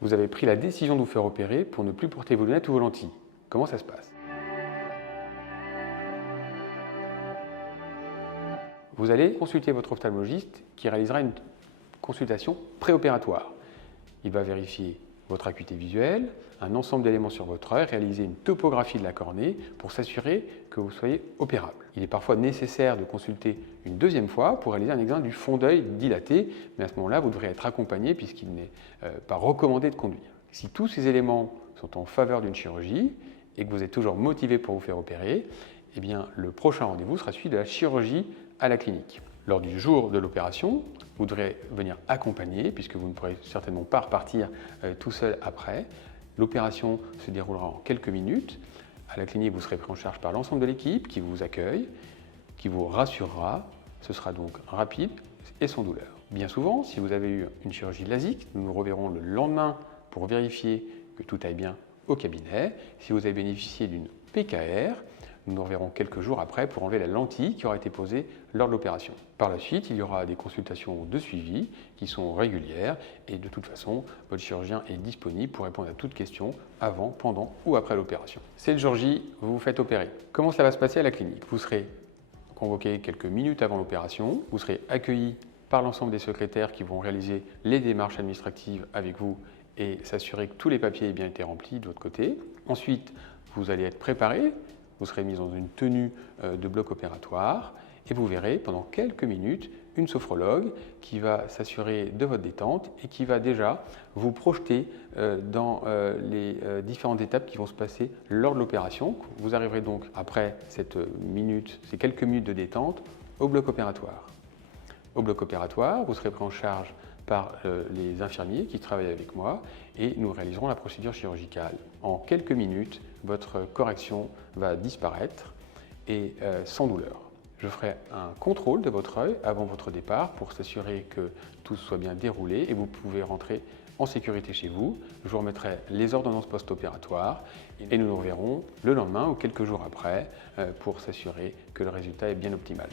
Vous avez pris la décision de vous faire opérer pour ne plus porter vos lunettes ou vos lentilles. Comment ça se passe? Vous allez consulter votre ophtalmologiste qui réalisera une consultation préopératoire. Il va vérifier votre acuité visuelle, un ensemble d'éléments sur votre œil, réaliser une topographie de la cornée pour s'assurer que vous soyez opérable. Il est parfois nécessaire de consulter une deuxième fois pour réaliser un examen du fond d'œil dilaté, mais à ce moment-là, vous devrez être accompagné puisqu'il n'est pas recommandé de conduire. Si tous ces éléments sont en faveur d'une chirurgie et que vous êtes toujours motivé pour vous faire opérer, eh bien, le prochain rendez-vous sera celui de la chirurgie à la clinique. Lors du jour de l'opération, vous devrez venir accompagner puisque vous ne pourrez certainement pas repartir tout seul après. L'opération se déroulera en quelques minutes. À la clinique, vous serez pris en charge par l'ensemble de l'équipe qui vous accueille, qui vous rassurera. Ce sera donc rapide et sans douleur. Bien souvent, si vous avez eu une chirurgie LASIK, nous nous reverrons le lendemain pour vérifier que tout aille bien au cabinet. Si vous avez bénéficié d'une PKR, nous nous reverrons quelques jours après pour enlever la lentille qui aura été posée lors de l'opération. Par la suite, il y aura des consultations de suivi qui sont régulières et de toute façon, votre chirurgien est disponible pour répondre à toutes questions avant, pendant ou après l'opération. C'est le jour J, vous vous faites opérer. Comment cela va se passer à la clinique? Vous serez convoqué quelques minutes avant l'opération, vous serez accueilli par l'ensemble des secrétaires qui vont réaliser les démarches administratives avec vous et s'assurer que tous les papiers aient bien été remplis de votre côté. Ensuite, vous allez être préparé. Vous serez mis dans une tenue de bloc opératoire et vous verrez pendant quelques minutes une sophrologue qui va s'assurer de votre détente et qui va déjà vous projeter dans les différentes étapes qui vont se passer lors de l'opération. Vous arriverez donc après ces quelques minutes de détente au bloc opératoire. Au bloc opératoire, vous serez pris en charge par les infirmiers qui travaillent avec moi et nous réaliserons la procédure chirurgicale. En quelques minutes, votre correction va disparaître et sans douleur. Je ferai un contrôle de votre œil avant votre départ pour s'assurer que tout soit bien déroulé et vous pouvez rentrer en sécurité chez vous. Je vous remettrai les ordonnances post-opératoires et nous nous reverrons le lendemain ou quelques jours après pour s'assurer que le résultat est bien optimal.